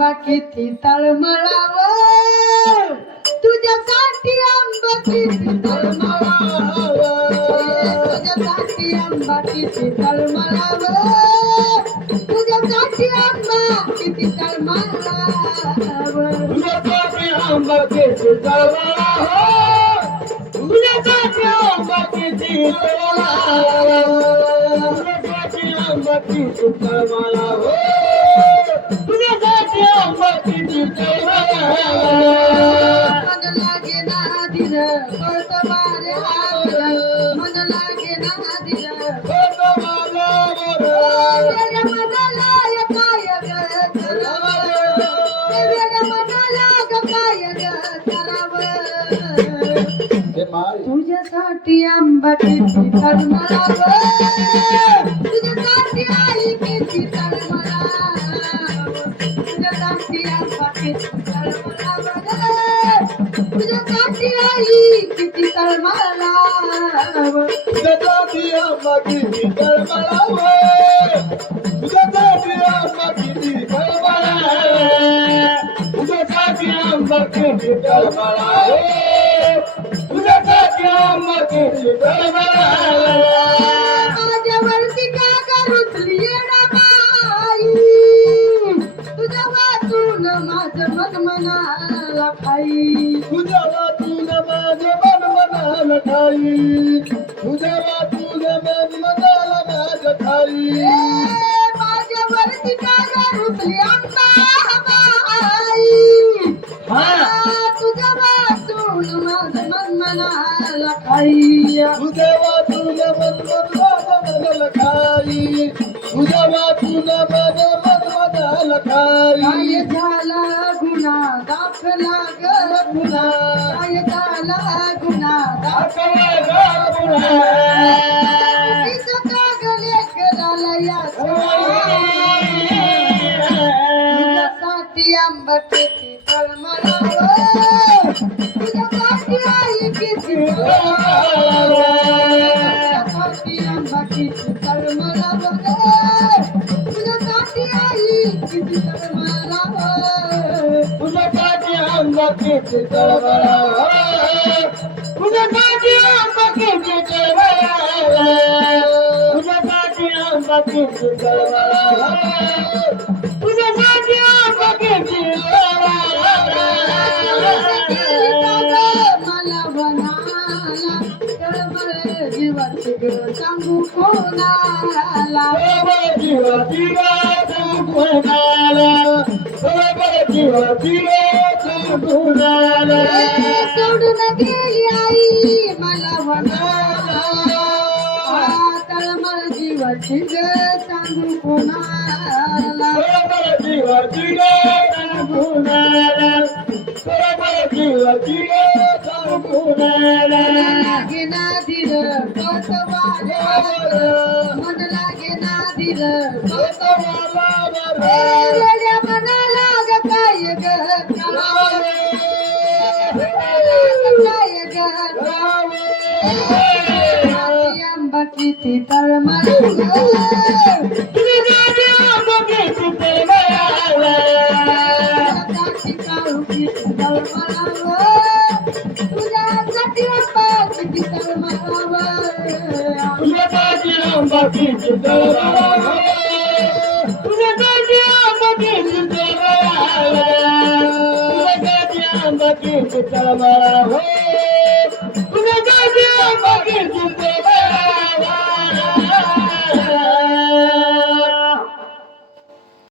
आंबा किती तळमळावं तुझ्यासाठी आंबा किती तळमळावं तुझ्यासाठी आंबा किती तळमळावं तुझ्यासाठी आंबा किती तळमळावं तुझ्यासाठी आंबा किती तळमळावं तुझ्यासाठी आंबा किती तळमळावं तुझ्यासाठी आंबा किती तळमळावं तुझ्यासाठी आंबा किती तळमळावं मन लागे ना दिल पळत मारे मन लागे ना दिल वेड्या मनाला काय ग करावं वेड्या मनाला काय ग करावं तुझ्यासाठी आंबा किती तळमळावं तुझ्यासाठी आई किती तळमळावं तुझ्यासाठी आंबा किती तळमळावं तुझ्यासाठी आई किती तळमळावं तुझ्यासाठी आंबा किती तळमळावं तुझ्यासाठी आंबा किती तळमळावं तुझ्यासाठी आंबा किती तळमळावं तुझ्यासाठी आंबा किती तळमळावं माझ्यावरती का रुसली येडा बाई तुझ्या वाचून माझं मन मनाला खाई तुझ्या वाचून माझं मन मनाला ठाई तुझ्या वाचून मन मनाला माझं ठाई माझ्यावरती का रुसली आंबा बाई तुझ्या वाचून माझं मन मनाला खाई तुझ्या वाचून मन मनाला खाई तुझ्या वाचून मन मनाला खाई काय झाला गुन्हा दाखला ग पुन्हा काय झाला गुन्हा दाखला ग पुन्हा तिचं कागले करायला या तुझ्यासाठी आंबा किती तळमळावं तुझ्यासाठी आई किती तुझ्यासाठी आंबा किती तळमळावं तुझ्यासाठी आई किती तळमळावं तुझ्यासाठी आंबा किती तळमळावं तुझ्यासाठी आंबा किती तळमळावं तुझ्यासाठी आंबा किती तळमळावं तुझ्यासाठी आंबा किती मला बनाला तळमळ जीवाची ग सांगू कोणाला जीवाची सोडून गेली आई मला म्हणाला तळमळ जीवाची ग सांगू कोणाला लागे ना दिल मन लागे ना दिल वेड्या मनाला ग काय ग करावं काय ग आंबा किती तळमळावं तुझ्यासाठी काळू किती तळमळावं तुझ्यासाठी आंबा किती तळमळावं तुझ्यासाठी आंबा किती तळमळावं तुझ्यासाठी आंबा किती तळमळावं तुझ्यासाठी आंबा किती तळमळावं